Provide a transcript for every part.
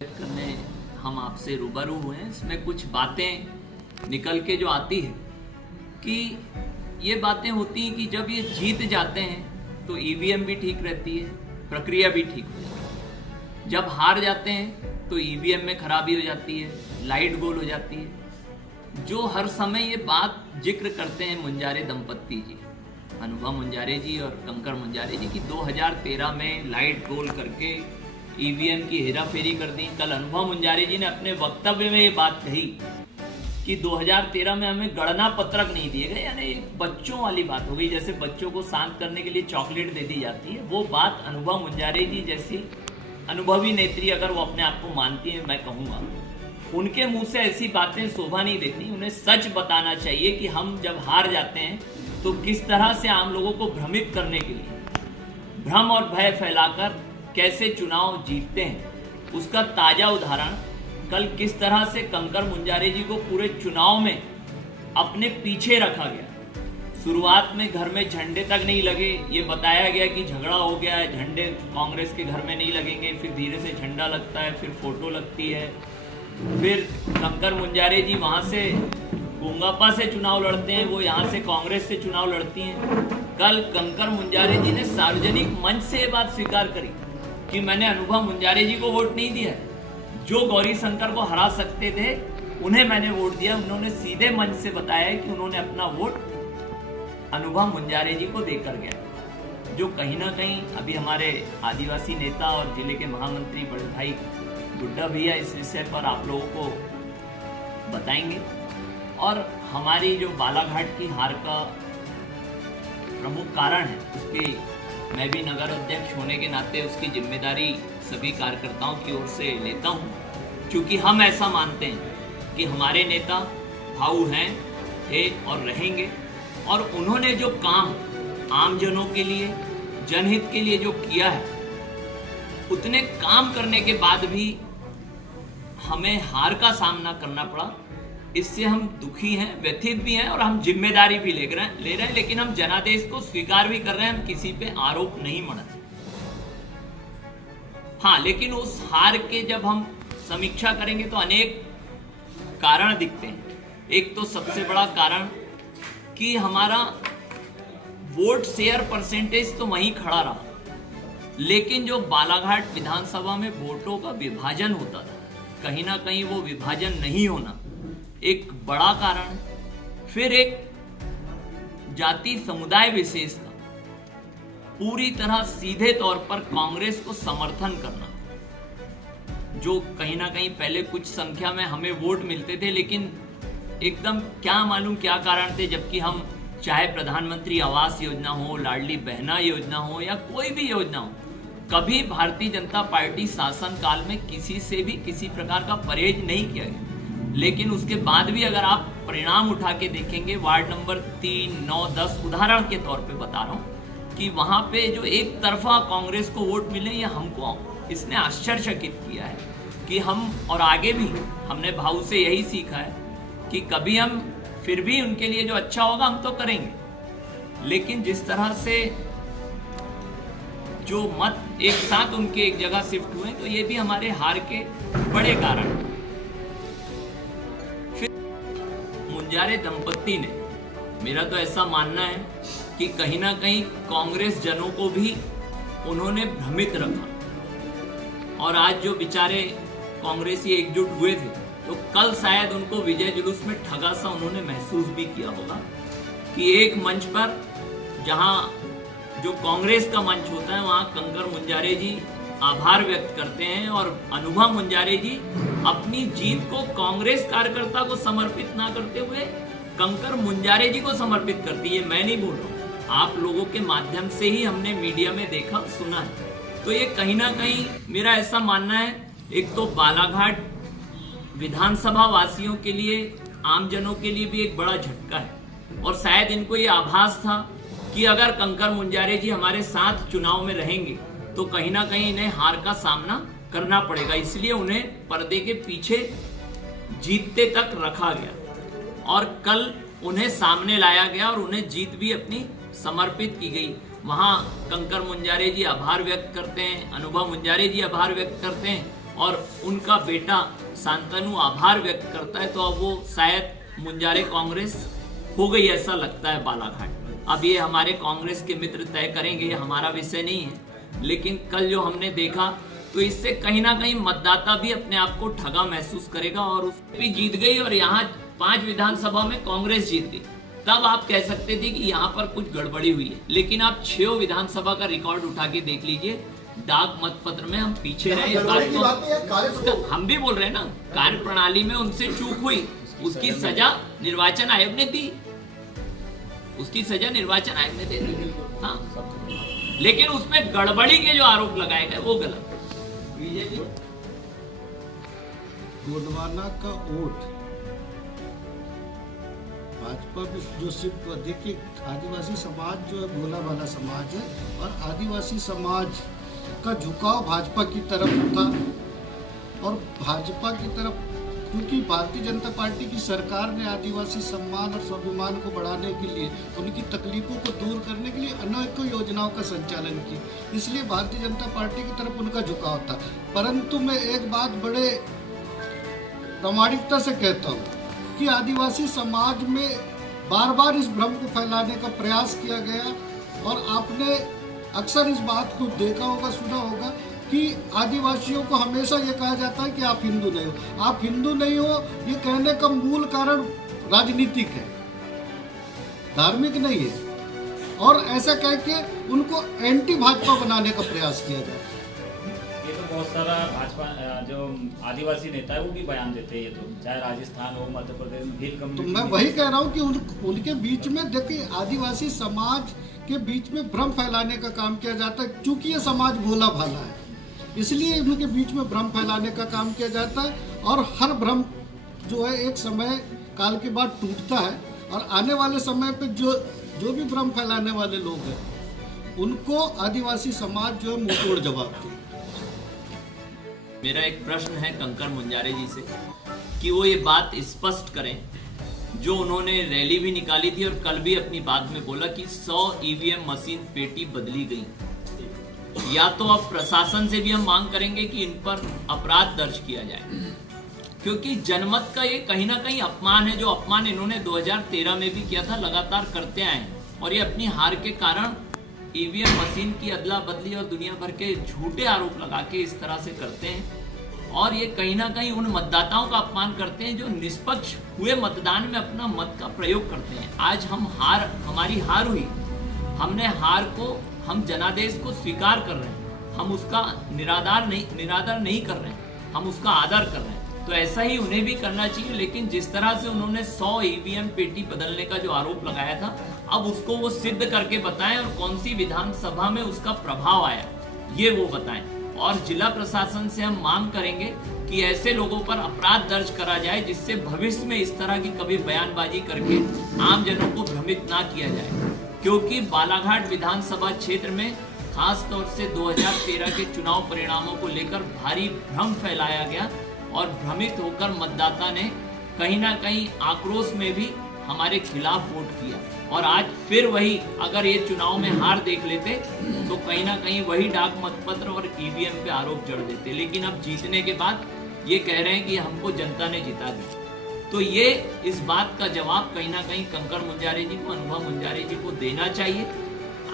करने हम आपसे रूबरू हुए हैं। इसमें कुछ बातें निकल के जो आती है कि ये बातें होती हैं कि जब ये जीत जाते हैं तो ईवीएम भी ठीक रहती है, प्रक्रिया भी ठीक हो जाती है। जब हार जाते हैं तो ईवीएम में खराबी हो जाती है, लाइट गोल हो जाती है। जो हर समय ये बात जिक्र करते हैं मुंजारे दंपत्ति जी, अनुभव मुंजारे जी और कंकर मुंजारे जी, की 2013 में लाइट गोल करके ईवीएम की हेराफेरी कर दी। कल अनुभव मुंजारे जी ने अपने वक्तव्य में ये बात कही कि 2013 में हमें गणना पत्रक नहीं दिए गए, यानी बच्चों वाली बात हो गई। जैसे बच्चों को शांत करने के लिए चॉकलेट दे दी जाती है, वो बात अनुभव मुंजारे जी जैसी अनुभवी नेत्री अगर वो अपने आप को मानती है, मैं कहूँगा उनके मुंह से ऐसी बातें शोभा नहीं देती। उन्हें सच बताना चाहिए कि हम जब हार जाते हैं तो किस तरह से आम लोगों को भ्रमित करने के लिए भ्रम और भय फैलाकर कैसे चुनाव जीतते हैं, उसका ताजा उदाहरण कल किस तरह से कंकर मुंजारे जी को पूरे चुनाव में अपने पीछे रखा गया। शुरुआत में घर में झंडे तक नहीं लगे, ये बताया गया कि झगड़ा हो गया है, झंडे कांग्रेस के घर में नहीं लगेंगे। फिर धीरे से झंडा लगता है, फिर फोटो लगती है, फिर कंकर मुंजारे जी वहां से गोंगापा से चुनाव लड़ते हैं, वो यहाँ से कांग्रेस से चुनाव लड़ती हैं। कल कंकर मुंजारे जी ने सार्वजनिक मंच से ये बात स्वीकार करी कि मैंने अनुभव मुंजारे जी को वोट नहीं दिया, जो गौरी शंकर को हरा सकते थे उन्हें मैंने वोट दिया। उन्होंने सीधे मंच से बताया कि उन्होंने अपना वोट अनुभव मुंजारे जी को देकर गया, जो कहीं ना कहीं अभी हमारे आदिवासी नेता और जिले के महामंत्री बड़े भाई गुड्डा भैया इस विषय पर आप लोगों को बताएंगे। और हमारी जो बालाघाट की हार का प्रमुख कारण है, उसकी मैं भी नगर अध्यक्ष होने के नाते उसकी जिम्मेदारी सभी कार्यकर्ताओं की ओर से लेता हूं, क्योंकि हम ऐसा मानते हैं कि हमारे नेता भाऊ हैं, थे और रहेंगे। और उन्होंने जो काम आमजनों के लिए, जनहित के लिए जो किया है, उतने काम करने के बाद भी हमें हार का सामना करना पड़ा। इससे हम दुखी हैं, व्यथित भी हैं और हम जिम्मेदारी भी ले रहे हैं, लेकिन हम जनादेश को स्वीकार भी कर रहे हैं। हम किसी पे आरोप नहीं मढ़ते। हाँ, लेकिन उस हार के जब हम समीक्षा करेंगे तो अनेक कारण दिखते हैं। एक तो सबसे बड़ा कारण कि हमारा वोट शेयर परसेंटेज तो वहीं खड़ा रहा, लेकिन जो बालाघाट विधानसभा में वोटों का विभाजन होता था, कहीं ना कहीं वो विभाजन नहीं होना एक बड़ा कारण है। फिर एक जाति समुदाय विशेष का पूरी तरह सीधे तौर पर कांग्रेस को समर्थन करना, जो कहीं ना कहीं पहले कुछ संख्या में हमें वोट मिलते थे, लेकिन एकदम क्या मालूम क्या कारण थे, जबकि हम चाहे प्रधानमंत्री आवास योजना हो, लाडली बहना योजना हो या कोई भी योजना हो, कभी भारतीय जनता पार्टी शासन काल में किसी से भी किसी प्रकार का परहेज नहीं किया गया। लेकिन उसके बाद भी अगर आप परिणाम उठा के देखेंगे, वार्ड नंबर 3, 9, 10 उदाहरण के तौर पे बता रहा हूँ कि वहां पे जो एक तरफा कांग्रेस को वोट मिले, ये हमको इसने आश्चर्यचकित किया है कि हम, और आगे भी हमने भाऊ से यही सीखा है कि कभी हम फिर भी उनके लिए जो अच्छा होगा हम तो करेंगे, लेकिन जिस तरह से जो मत एक साथ उनके एक जगह शिफ्ट हुए, तो ये भी हमारे हार के बड़े कारण। फिर मुंजारे दंपत्ति ने, मेरा तो ऐसा मानना है कि कहीं ना कहीं कांग्रेस जनों को भी उन्होंने भ्रमित रखा। और आज जो बेचारे कांग्रेसी एकजुट हुए थे, तो कल शायद उनको विजय जुलूस में ठगा सा उन्होंने महसूस भी किया होगा कि एक मंच पर, जहां जो कांग्रेस का मंच होता है, वहां कंकर मुंजारे जी आभार व्यक्त करते हैं और अनुभव मुंजारे जी अपनी जीत को कांग्रेस कार्यकर्ता को समर्पित ना करते हुए कंकर मुंजारे जी को समर्पित करती है। मैं नहीं बोल रहा हूँ, आप लोगों के माध्यम से ही हमने मीडिया में देखा सुना है। तो ये कहीं ना कहीं मेरा ऐसा मानना है, एक तो बालाघाट विधानसभा वासियों के लिए, आमजनों के लिए भी एक बड़ा झटका है। और शायद इनको ये आभास था कि अगर कंकर मुंजारे जी हमारे साथ चुनाव में रहेंगे तो कहीं ना कहीं इन्हें हार का सामना करना पड़ेगा, इसलिए उन्हें पर्दे के पीछे जीतते तक रखा गया और कल उन्हें सामने लाया गया और उन्हें जीत भी अपनी समर्पित की गई, वहाँ कंकर मुंजारे जी आभार व्यक्त करते हैं, अनुभव मुंजारे जी आभार व्यक्त करते हैं और उनका बेटा शांतनु आभार व्यक्त करता है। तो अब वो शायद मुंजारे कांग्रेस हो गई ऐसा लगता है बालाघाट। अब ये हमारे कांग्रेस के मित्र तय करेंगे, ये हमारा विषय नहीं है। लेकिन कल जो हमने देखा तो इससे कहीं ना कहीं मतदाता भी अपने आप को ठगा महसूस करेगा और उस भी जीत गई और यहाँ 5 विधानसभा में कांग्रेस जीत गई। तब आप कह सकते थे कि यहाँ पर कुछ गड़बड़ी हुई है। लेकिन आप 6 विधानसभा का रिकॉर्ड उठा के देख लीजिए, डाक मतपत्र में हम पीछे रहे। तो हम भी बोल रहे हैं ना, कार्य प्रणाली में उनसे चूक हुई, उसकी सजा निर्वाचन आयोग ने दी, उसकी सजा निर्वाचन आयोग ने दे दी। हाँ, लेकिन उसमें गड़बड़ी के जो आरोप लगाए गए वो गलत। गोंडवाना का वोट भाजपा में जो शिफ्ट हुआ, देखिए आदिवासी समाज जो है भोला भाला समाज है और आदिवासी समाज का झुकाव भाजपा की तरफ था और भाजपा की तरफ, क्योंकि भारतीय जनता पार्टी की सरकार ने आदिवासी सम्मान और स्वाभिमान को बढ़ाने के लिए, उनकी तकलीफों को दूर करने के लिए अनेकों योजनाओं का संचालन किया, इसलिए भारतीय जनता पार्टी की तरफ उनका झुकाव था। परंतु मैं एक बात बड़े प्रामाणिकता से कहता हूँ कि आदिवासी समाज में बार बार इस भ्रम को फैलाने का प्रयास किया गया और आपने अक्सर इस बात को देखा होगा, सुना होगा कि आदिवासियों को हमेशा ये कहा जाता है कि आप हिंदू नहीं हो, आप हिंदू नहीं हो। ये कहने का मूल कारण राजनीतिक है, धार्मिक नहीं है, और ऐसा कह के उनको एंटी भाजपा बनाने का प्रयास किया जाता है। ये तो बहुत सारा भाजपा जो आदिवासी नेता है वो भी बयान देते हैं, ये तो चाहे राजस्थान हो, मध्य प्रदेश, भील कम्युनिटी। तो मैं वही कह रहा हूँ कि उनके बीच में देखिए आदिवासी समाज के बीच में भ्रम फैलाने का काम किया जाता है, क्योंकि ये समाज भोला भाला है, इसलिए उनके बीच में भ्रम फैलाने का काम किया जाता है। और हर भ्रम जो है एक समय काल के बाद टूटता है और आने वाले समय पे जो भी भ्रम फैलाने वाले लोग हैं उनको आदिवासी समाज जो है मुंहतोड़ जवाब दे। मेरा एक प्रश्न है कंकर मुंजारे जी से कि वो ये बात स्पष्ट करें जो उन्होंने रैली भी निकाली थी और कल भी अपनी बात में बोला कि 100 ईवीएम मशीन पेटी बदली गई। या तो अब प्रशासन से भी हम मांग करेंगे कि इन पर अपराध दर्ज किया जाए, क्योंकि जनमत का ये कहीं ना कहीं अपमान है, जो अपमान इन्होंने 2013 में भी किया था, लगातार करते आए हैं। और ये अपनी हार के कारण ईवीएम मशीन की अदला बदली और दुनिया भर के झूठे आरोप लगा के इस तरह से करते हैं और ये कहीं ना कहीं उन मतदाताओं का अपमान करते हैं जो निष्पक्ष हुए मतदान में अपना मत का प्रयोग करते हैं। आज हमारी हार हुई, हमने हार को, हम जनादेश को स्वीकार कर रहे हैं, हम उसका निरादर नहीं कर रहे हैं, हम उसका आदर कर रहे हैं। तो ऐसा ही उन्हें भी करना चाहिए। लेकिन जिस तरह से उन्होंने 100 ईवीएम पेटी बदलने का जो आरोप लगाया था, अब उसको वो सिद्ध करके बताएं और कौन सी विधानसभा में उसका प्रभाव आया ये वो बताएं। और जिला प्रशासन से हम मांग करेंगे कि ऐसे लोगों पर अपराध दर्ज करा जाए जिससे भविष्य में इस तरह की कभी बयानबाजी करके आम जनों को भ्रमित ना किया जाए। क्योंकि बालाघाट विधानसभा क्षेत्र में खास तौर से 2013 के चुनाव परिणामों को लेकर भारी भ्रम फैलाया गया और भ्रमित होकर मतदाता ने कहीं ना कहीं आक्रोश में भी हमारे खिलाफ वोट किया। और आज फिर वही, अगर ये चुनाव में हार देख लेते तो कहीं ना कहीं वही डाक मतपत्र और ईवीएम पे आरोप जड़ देते। लेकिन अब जीतने के बाद ये कह रहे हैं कि हमको जनता ने जिता दी। तो ये इस बात का जवाब कहीं ना कहीं कंकर मुंजारे जी को, अनुभव मुंजारे जी को देना चाहिए,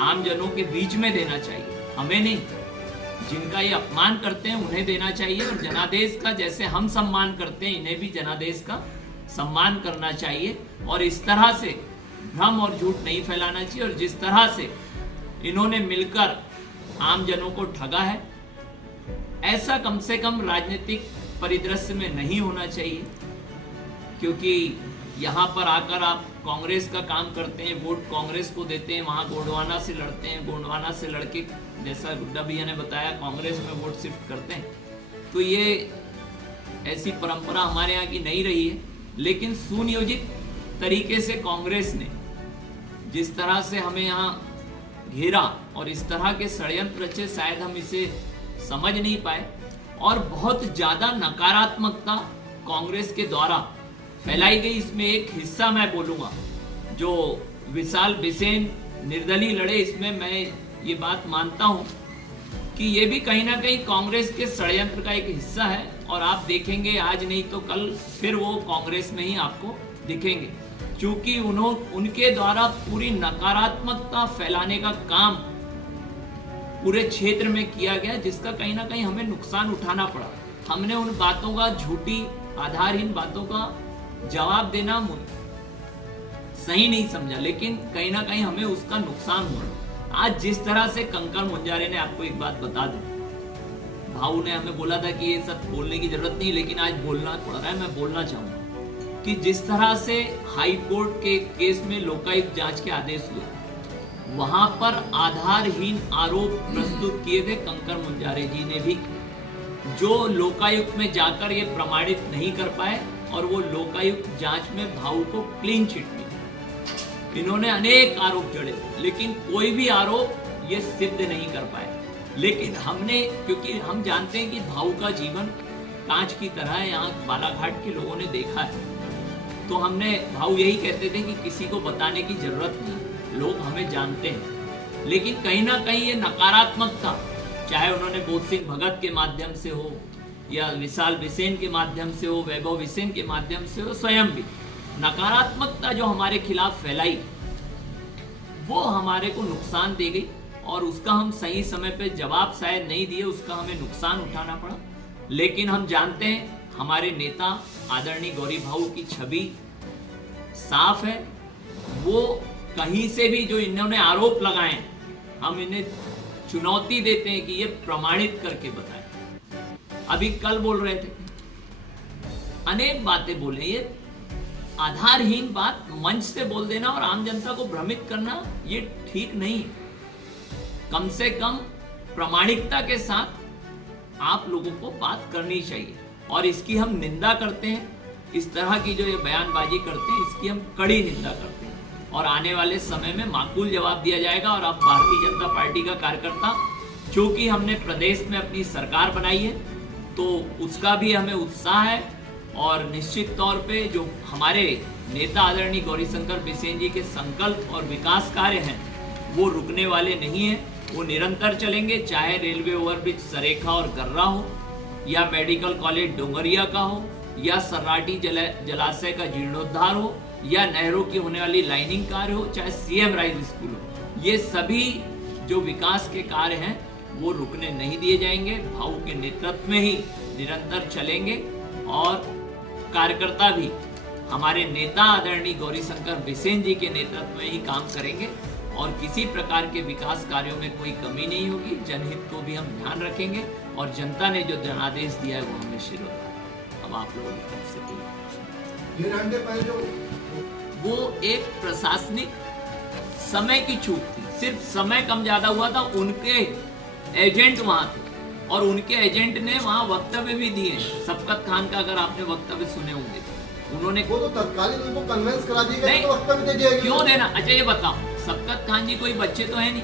आम जनों के बीच में देना चाहिए, हमें नहीं। जिनका ये अपमान करते हैं उन्हें देना चाहिए और जनादेश का जैसे हम सम्मान करते हैं इन्हें भी जनादेश का सम्मान करना चाहिए। और इस तरह से भ्रम और झूठ नहीं फैलाना चाहिए। और जिस तरह से इन्होंने मिलकर आम जनों को ठगा है, ऐसा कम से कम राजनीतिक परिदृश्य में नहीं होना चाहिए। क्योंकि यहाँ पर आकर आप कांग्रेस का काम करते हैं, वोट कांग्रेस को देते हैं, वहाँ गोंडवाना से लड़ते हैं, गोंडवाना से लड़के जैसा गुड्डा भैया ने बताया कांग्रेस में वोट शिफ्ट करते हैं। तो ये ऐसी परंपरा हमारे यहाँ की नहीं रही है। लेकिन सुनियोजित तरीके से कांग्रेस ने जिस तरह से हमें यहाँ घेरा और इस तरह के षड्यंत्र रचे, शायद हम इसे समझ नहीं पाए। और बहुत ज़्यादा नकारात्मकता कांग्रेस के द्वारा फैलाई गई। इसमें एक हिस्सा मैं बोलूँगा जो विशाल बिसेन निर्दलीय लड़े, इसमें मैं ये बात मानता हूं कि ये भी कहीं ना कहीं कांग्रेस के षड्यंत्र का एक हिस्सा है। और आप देखेंगे आज नहीं तो कल फिर वो कांग्रेस में ही आपको दिखेंगे, क्योंकि उनके द्वारा पूरी नकारात्मकता फैलाने का काम पूरे क्षेत्र में किया गया, जिसका कहीं ना कहीं हमें नुकसान उठाना पड़ा। हमने उन बातों का, झूठी आधारहीन बातों का जवाब देना सही नहीं समझा, लेकिन कहीं ना कहीं हमें उसका नुकसान हुआ। आज जिस तरह से कंकर मुंजारे ने, आपको एक बात बता दूं, भाऊ ने हमें बोला था कि ये सब बोलने की जरूरत नहीं, लेकिन आज बोलना पड़ रहा है। मैं बोलना चाहूंगा कि जिस तरह से हाई कोर्ट के केस में लोकायुक्त जांच के आदेश हुए, वहां पर आधारहीन आरोप प्रस्तुत किए थे कंकर मुंजारे जी ने भी, जो लोकायुक्त में जाकर ये प्रमाणित नहीं कर पाए, और वो लोकायुक्त जांच में भाऊ को क्लीन चिट मिली। इन्होंने अनेक आरोप जड़े, लेकिन कोई भी आरोप ये सिद्ध नहीं कर पाए। लेकिन हमने, क्योंकि हम जानते हैं कि भाऊ का जीवन कांच की तरह है, यहाँ बालाघाट के लोगों ने देखा है, तो हमने, भाऊ यही कहते थे कि किसी को बताने की जरूरत नहीं, लोग हमें जानते हैं। लेकिन कहीं ना कहीं ये नकारात्मकता, चाहे उन्होंने बोध सिंह भगत के माध्यम से हो, या विशाल बिसेन के माध्यम से हो, वैभव बिसेन के माध्यम से हो, स्वयं भी नकारात्मकता जो हमारे खिलाफ फैलाई, वो हमारे को नुकसान दे गई, और उसका हम सही समय पे जवाब शायद नहीं दिए, उसका हमें नुकसान उठाना पड़ा। लेकिन हम जानते हैं हमारे नेता आदरणीय गौरी भाऊ की छवि साफ है। वो कहीं से भी जो इन्होंने आरोप लगाए, हम इन्हें चुनौती देते हैं कि ये प्रमाणित करके बताएं। अभी कल बोल रहे थे, अनेक बातें बोले, ये आधारहीन बात मंच से बोल देना और आम जनता को भ्रमित करना, ये ठीक नहीं है। कम से कम प्रामाणिकता के साथ आप लोगों को बात करनी चाहिए, और इसकी हम निंदा करते हैं। इस तरह की जो ये बयानबाजी करते हैं, इसकी हम कड़ी निंदा करते हैं, और आने वाले समय में माकूल जवाब दिया जाएगा। और अब भारतीय जनता पार्टी का कार्यकर्ता, चूंकि हमने प्रदेश में अपनी सरकार बनाई है, तो उसका भी हमें उत्साह है, और निश्चित तौर पे जो हमारे नेता आदरणीय गौरीशंकर बिसेन जी के संकल्प और विकास कार्य हैं, वो रुकने वाले नहीं हैं, वो निरंतर चलेंगे। चाहे रेलवे ओवरब्रिज सरेखा और गर्रा हो, या मेडिकल कॉलेज डोंगरिया का हो, या सर्राटी जलाशय का जीर्णोद्धार हो, या नहरों की होने वाली लाइनिंग कार्य हो, चाहे सीएम राइज स्कूल हो, ये सभी जो विकास के कार्य हैं वो रुकने नहीं दिए जाएंगे। भाऊ के नेतृत्व में ही निरंतर चलेंगे, और कार्यकर्ता भी हमारे नेता आदरणीय गौरीशंकर बिसेन जी के नेतृत्व में ही काम करेंगे, और किसी प्रकार के विकास कार्यों में कोई कमी नहीं होगी। जनहित को भी हम ध्यान रखेंगे, और जनता ने जो जनादेश दिया है वो हमें शिरोधार्य। अब आप लोगों की तरफ से वो एक प्रशासनिक समय की चूक थी, सिर्फ समय कम ज्यादा हुआ था। उनके एजेंट वहां थे, और उनके एजेंट ने वहां वक्तव्य भी दिए। शफकत खान का अगर आपने वक्तव्य सुने होंगे, उन्होंने वो तो तत्कालीन उनको कन्विंस करा दिया नहीं, तो वक्तव्य दे दिया गया। क्यों देना? अच्छा ये बताओ, शफकत खान जी कोई बच्चे तो है नहीं,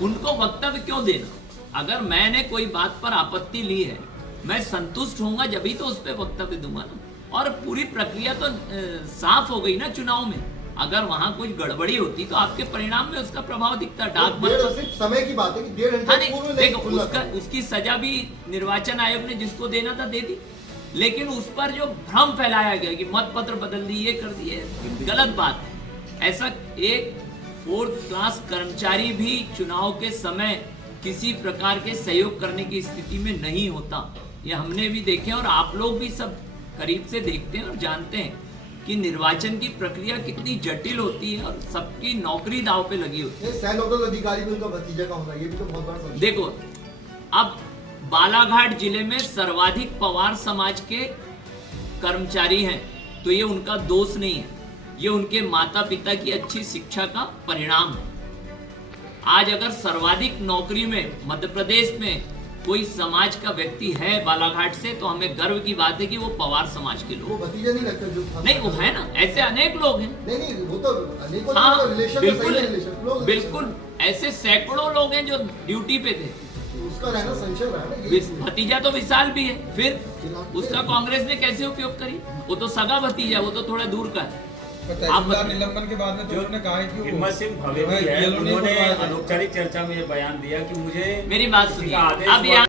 उनको वक्तव्य क्यों देना? अगर मैंने कोई बात पर आपत्ति ली है, मैं संतुष्ट होऊंगा जब ही तो उस पर वक्तव्य दूंगा ना। और पूरी प्रक्रिया तो साफ हो गई ना चुनाव में। अगर वहां कुछ गड़बड़ी होती तो आपके परिणाम में उसका प्रभाव दिखता। डाक मत सिर्फ समय की बात है कि 1.5 घंटे पूर्व नहीं देखो, खुला था। उसकी सजा भी निर्वाचन आयोग ने जिसको देना था दे दी, लेकिन उस पर जो भ्रम फैलाया गया कि मत पत्र बदल दिए, कर दिए, गलत बात है। ऐसा एक 4th क्लास कर्मचारी भी चुनाव के समय किसी प्रकार के सहयोग करने की स्थिति में नहीं होता। ये हमने भी देखे, और आप लोग भी सब करीब से देखते हैं और जानते हैं कि निर्वाचन की प्रक्रिया कितनी जटिल होती है, और सबकी नौकरी दांव पे लगी होती है। सैनोदल अधिकारी में उनका भतीजा का होना, ये भी तो बहुत बड़ा समस्या। देखो, अब बालाघाट जिले में सर्वाधिक पवार समाज के कर्मचारी हैं, तो ये उनका दोष नहीं है, ये उनके माता पिता की अच्छी शिक्षा का परिणाम है। आज अगर सर्वाधिक नौकरी में मध्य प्रदेश में कोई समाज का व्यक्ति है बालाघाट से, तो हमें गर्व की बात है कि वो पवार समाज के लोग। वो भतीजा नहीं लगता जो नहीं, वो है ना, ऐसे अनेक लोग हैं। नहीं, वो तो अनेकों हाँ, रिलेशन बिल्कुल ऐसे सैकड़ों लोग हैं जो ड्यूटी पे थे। उसका रहना संशय रहा ना। भतीजा तो विशाल भी है, फिर उसका कांग्रेस ने कैसे उपयोग करी? वो तो सगा भतीजा, वो तो थोड़ा दूर का है। तहसीलदार निलंबन के बाद में तो जो उन्होंने कहा है कि हिम्मत सिंह भवेदी है, ये लोग नहीं उन्होंने बनवाए थे। अनौपचारिक चर्चा में ये बयान दिया कि मुझे मेरी बात किसी सुनिए का आदेश अब यहाँ